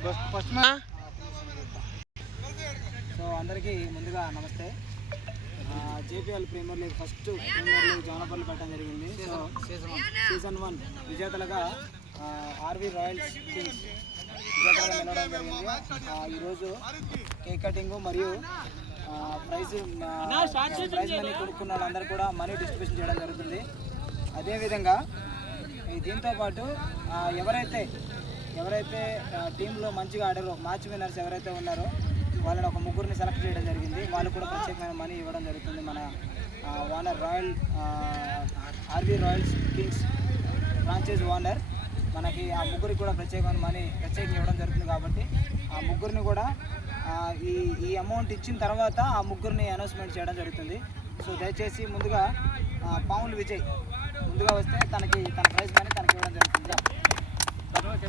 So అందరికీ ముందుగా నమస్తే. JPL premier league first premier league Jonapalli పెట్టడం జరిగింది. సో సీజన్ 1 విజేతలుగా ఆర్వీ రాయల్స్ కింగ్స్ విజేతలుగా నిలవడం జరిగింది. ఈరోజు కేక్ కటింగ్ మరియు ప్రైజ్ మనీ కొనుక్కున్న వాళ్ళందరూ కూడా మనీ డిస్ట్రిబ్యూషన్ చేయడం జరుగుతుంది. అదేవిధంగా దీంతోపాటు ఎవరైతే టీంలో మంచిగా ఆడారో మ్యాచ్ విన్నర్స్ ఎవరైతే ఉన్నారో వాళ్ళని ఒక ముగ్గురిని సెలెక్ట్ చేయడం జరిగింది. వాళ్ళు కూడా ప్రత్యేకమైన మనీ ఇవ్వడం జరుగుతుంది. మన ఓనర్ ఆర్వీ రాయల్స్ కింగ్స్ ఫ్రాంచైజ్ ఓనర్ మనకి ఆ ముగ్గురికి కూడా ప్రత్యేకమైన మనీ ప్రత్యేకంగా ఇవ్వడం జరుగుతుంది. కాబట్టి ఆ ముగ్గురిని కూడా ఈ అమౌంట్ ఇచ్చిన తర్వాత ఆ ముగ్గురిని అనౌన్స్మెంట్ చేయడం జరుగుతుంది. సో దయచేసి ముందుగా పాములు విజయ్ ముందుగా వస్తే తన ప్రైజ్ మనీ తనకి ఇవ్వడం జరుగుతుంది. తర్వాత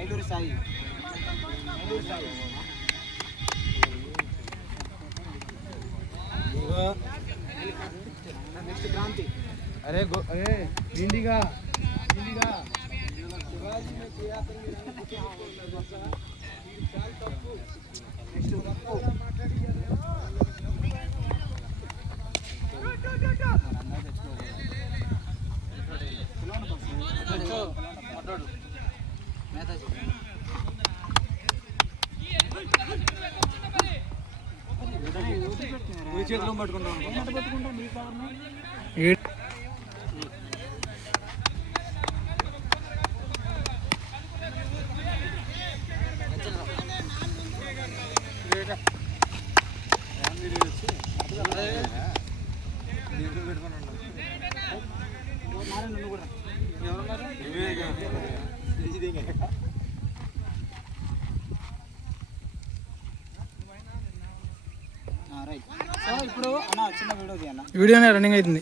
ఐలూరు సాయి నెక్స్ట్ క్రాంతి अरे भिंडीगा నెక్స్ట్ గప్పు చేతిలో పట్టుకుంటాం. రైట్. సో ఇప్పుడు అన్న చిన్న వీడియో రన్నింగ్ అవుతుంది.